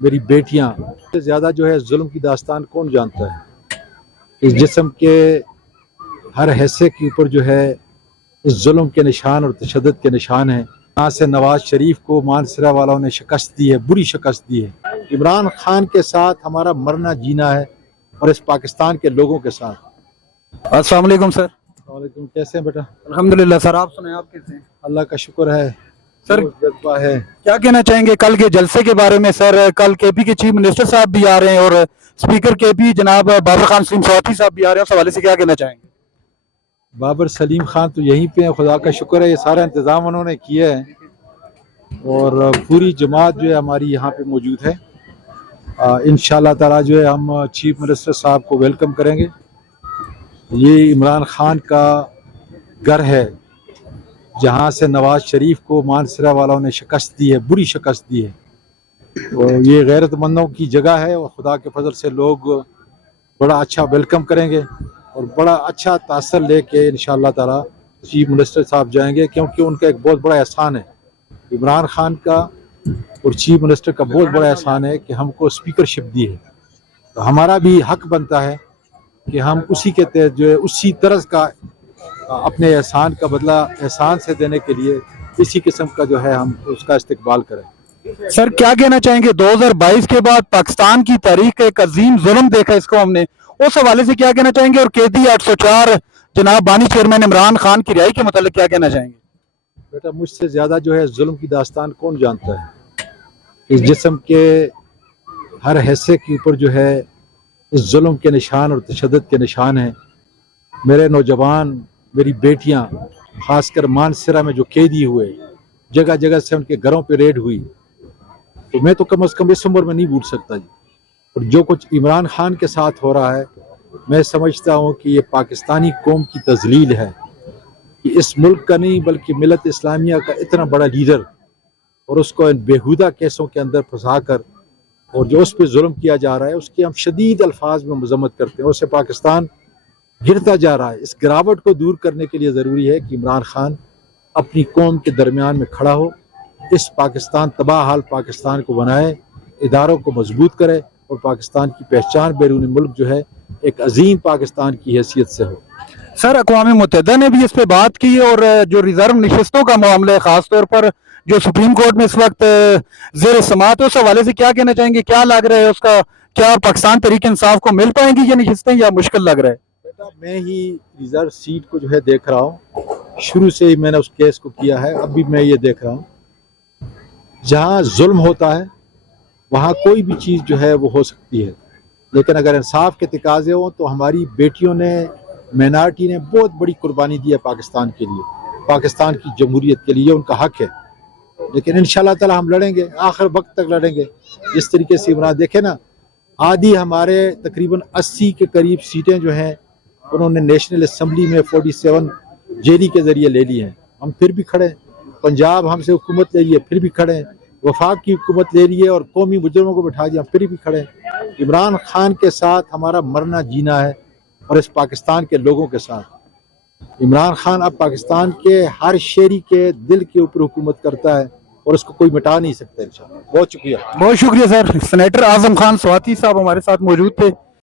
मेरी बेटियां से ज़्यादा जो है जुल्म की दास्तान कौन जानता है। इस जिस्म के हर हिस्से के ऊपर जो है इस जुल्म के निशान और तशद्दुद के निशान हैं। यहाँ से नवाज शरीफ को मानसरा वालों ने शिकस्त दी है, बुरी शिकस्त दी है। इमरान खान के साथ हमारा मरना जीना है और इस पाकिस्तान के लोगों के साथ। अस्सलाम वालेकुम सर। वालेकुम, कैसे हैं बेटा? अल्हम्दुलिल्लाह सर, आप सुनाएं, आप कैसे हैं? अल्लाह का शुक्र है सर, जज्बा है। क्या कहना चाहेंगे कल के जलसे के बारे में? सर, कल केपी के चीफ मिनिस्टर साहब भी आ रहे हैं और स्पीकर केपी जनाब बाबर खान सलीम सौती साहब भी आ रहे हैं, उस हवाले से क्या कहना चाहेंगे? बाबर सलीम खान तो यहीं पे है, खुदा का शुक्र है, ये सारा इंतज़ाम उन्होंने किया है और पूरी जमात जो है हमारी यहाँ पे मौजूद है। इंशाअल्लाह ताला जो है हम चीफ मिनिस्टर साहब को वेलकम करेंगे। ये इमरान खान का घर है जहाँ से नवाज शरीफ को मानसरा वालों ने शिकस्त दी है, बुरी शिकस्त दी है। और ये गैरतमंदों की जगह है और खुदा के फजल से लोग बड़ा अच्छा वेलकम करेंगे और बड़ा अच्छा तासर लेके इंशाअल्लाह ताला चीफ मिनिस्टर साहब जाएंगे, क्योंकि उनका एक बहुत बड़ा एहसान है। इमरान खान का और चीफ मिनिस्टर का बहुत बड़ा एहसान है कि हमको स्पीकरशिप दी है, तो हमारा भी हक बनता है कि हम उसी के तहत जो है उसी तरह का अपने एहसान का बदला एहसान से देने के लिए इसी किस्म का जो है हम उसका इस्तेकबाल करें। सर, क्या कहना चाहेंगे 2022 के बाद पाकिस्तान की तारीख का एक अजीम जुल्म देखा इसको हमने, उस हवाले से क्या कहना चाहेंगे? और कैदी 804 जनाब बानी चेयरमैन इमरान खान की रिहाई के मतलब क्या कहना चाहेंगे? बेटा, मुझसे ज़्यादा जो है जुल्म की दास्तान कौन जानता है। इस जिस्म के हर हिस्से के ऊपर जो है इस जुल्म के निशान और तशद्दुद के निशान हैं। मेरे नौजवान, मेरी बेटियां, खासकर मानसरा में जो कैदी हुए, जगह जगह से उनके घरों पे रेड हुई, तो मैं तो कम से कम इस उम्र में नहीं भूल सकता जी। और जो कुछ इमरान खान के साथ हो रहा है, मैं समझता हूँ कि ये पाकिस्तानी कौम की तजलील है कि इस मुल्क का नहीं बल्कि मिलत इस्लामिया का इतना बड़ा लीडर और उसको इन बेहुदा केसों के अंदर फंसा कर और जो उस पर जुल्म किया जा रहा है उसकी हम शदीद अल्फाज में मजम्मत करते हैं। उससे पाकिस्तान गिरता जा रहा है। इस गिरावट को दूर करने के लिए ज़रूरी है कि इमरान खान अपनी कौम के दरमियान में खड़ा हो, इस पाकिस्तान तबाह हाल पाकिस्तान को बनाए, इदारों को मजबूत करे और पाकिस्तान की पहचान बैरून मुल्क जो है एक अजीम पाकिस्तान की हैसियत से हो। सर, अक़वाम मुत्तहिदा ने भी इस पे बात की और जो रिजर्व नशिस्तों का मामला है, खासतौर पर जो सुप्रीम कोर्ट में इस वक्त ज़ेर समाअत है, उस हवाले से क्या कहना चाहेंगे? क्या लग रहा है उसका, क्या पाकिस्तान तहरीक इंसाफ को मिल पाएंगी ये नशिस्तें या मुश्किल लग रहा है? बेटा, मैं ही रिजर्व सीट को जो है देख रहा हूँ, शुरू से ही मैंने उस केस को किया है, अब भी मैं ये देख रहा हूँ। जहाँ जुल्म होता है वहाँ कोई भी चीज़ जो है वो हो सकती है, लेकिन अगर इंसाफ के तकाजे हों तो हमारी बेटियों ने, माइनॉरिटी ने बहुत बड़ी कुर्बानी दी है पाकिस्तान के लिए, पाकिस्तान की जमहूरियत के लिए, उनका हक है। लेकिन इंशाअल्लाह ताला हम लड़ेंगे, आखिर वक्त तक लड़ेंगे। जिस तरीके से इमरान देखे ना, आधी हमारे तकरीबन 80 के करीब सीटें जो हैं उन्होंने नेशनल असम्बली में 47 जेडी के ज़रिए ले ली हैं, हम फिर भी खड़े हैं। पंजाब हमसे हुकूमत ले रही है, फिर भी खड़े हैं। वफाक की हुकूमत ले रही है और कौमी मुजरमों को बिठा दिया, फिर भी खड़े हैं। इमरान खान के साथ हमारा मरना जीना है और इस पाकिस्तान के लोगों के साथ। इमरान खान अब पाकिस्तान के हर शहरी के दिल के ऊपर हुकूमत करता है और उसको कोई मिटा नहीं सकता इंशाअल्लाह। बहुत शुक्रिया। बहुत शुक्रिया सर। सेनेटर आजम खान स्वाति साहब हमारे साथ मौजूद थे।